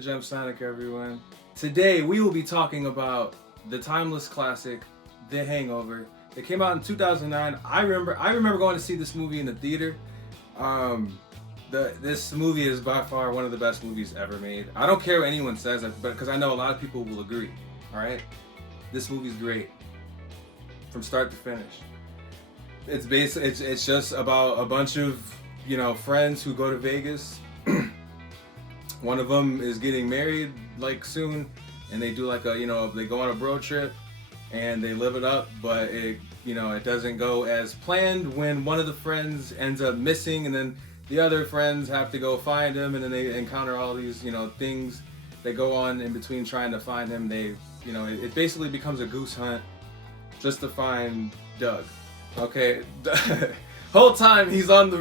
the Gem Sonic, everyone. Today we will be talking about the timeless classic, The Hangover. It came out in 2009. I remember going to see this movie in the theater. This movie is by far one of the best movies ever made. I don't care what anyone says, but because I know a lot of people will agree. All right, this movie's great from start to finish. It's just about a bunch of friends who go to Vegas. One of them is getting married like soon, and they do like they go on a road trip and they live it up, but it doesn't go as planned when one of the friends ends up missing, and then the other friends have to go find him, and then they encounter all these things that go on in between trying to find him. It basically becomes a goose hunt just to find Doug. Okay, whole time he's on the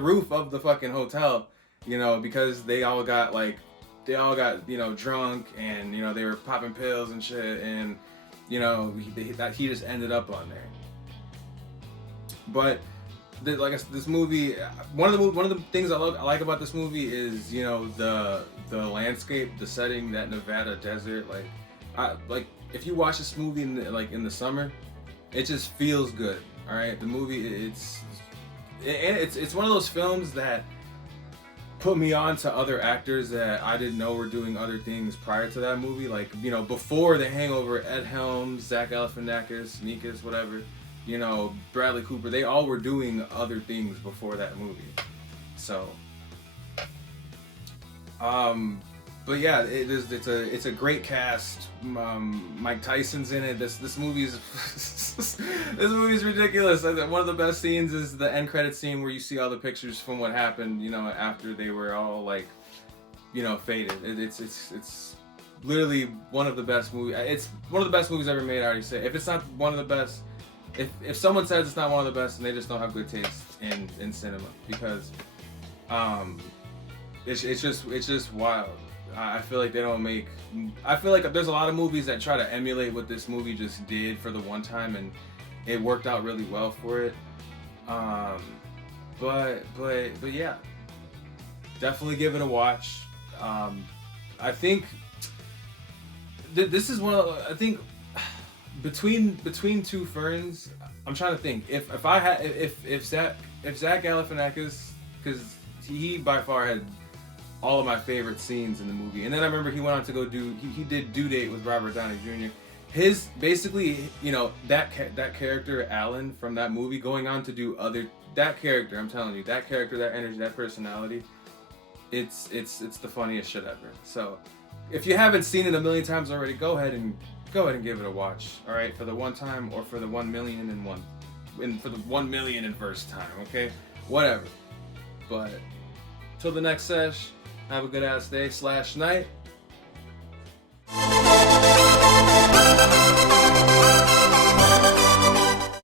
roof of the fucking hotel, because they all got drunk, and they were popping pills and shit, and he just ended up on there. But this movie, one of the things I like about this movie is the landscape, the setting, that Nevada desert. If you watch this movie in the summer, it just feels good. All right, the movie it's one of those films that put me on to other actors that I didn't know were doing other things prior to that movie. Before The Hangover, Ed Helms, Zach Galifianakis, Nikas, whatever, Bradley Cooper, they all were doing other things before that movie. So, but yeah, it's a great cast. Mike Tyson's in it. This movie's this movie's ridiculous. One of the best scenes is the end credit scene where you see all the pictures from what happened, after they were all faded. It's literally one of the best movies. It's one of the best movies ever made. I already say. If it's not one of the best, if someone says it's not one of the best, then they just don't have good taste in cinema, because it's just wild. I feel like they don't make. I feel like there's a lot of movies that try to emulate what this movie just did for the one time, and it worked out really well for it. But yeah, definitely give it a watch. I think this is one of. I think between two ferns, I'm trying to think if Zach Galifianakis, because he by far had all of my favorite scenes in the movie. And then I remember he went on to go he did Due Date with Robert Downey Jr. His basically, that character Alan from that movie going on to do that character, I'm telling you, that character, that energy, that personality, it's the funniest shit ever. So if you haven't seen it a million times already, go ahead and give it a watch. All right, for the one time, or for the 1 million and one, and for the 1 million and first time. Okay, whatever. But till the next sesh, have a good ass day / night.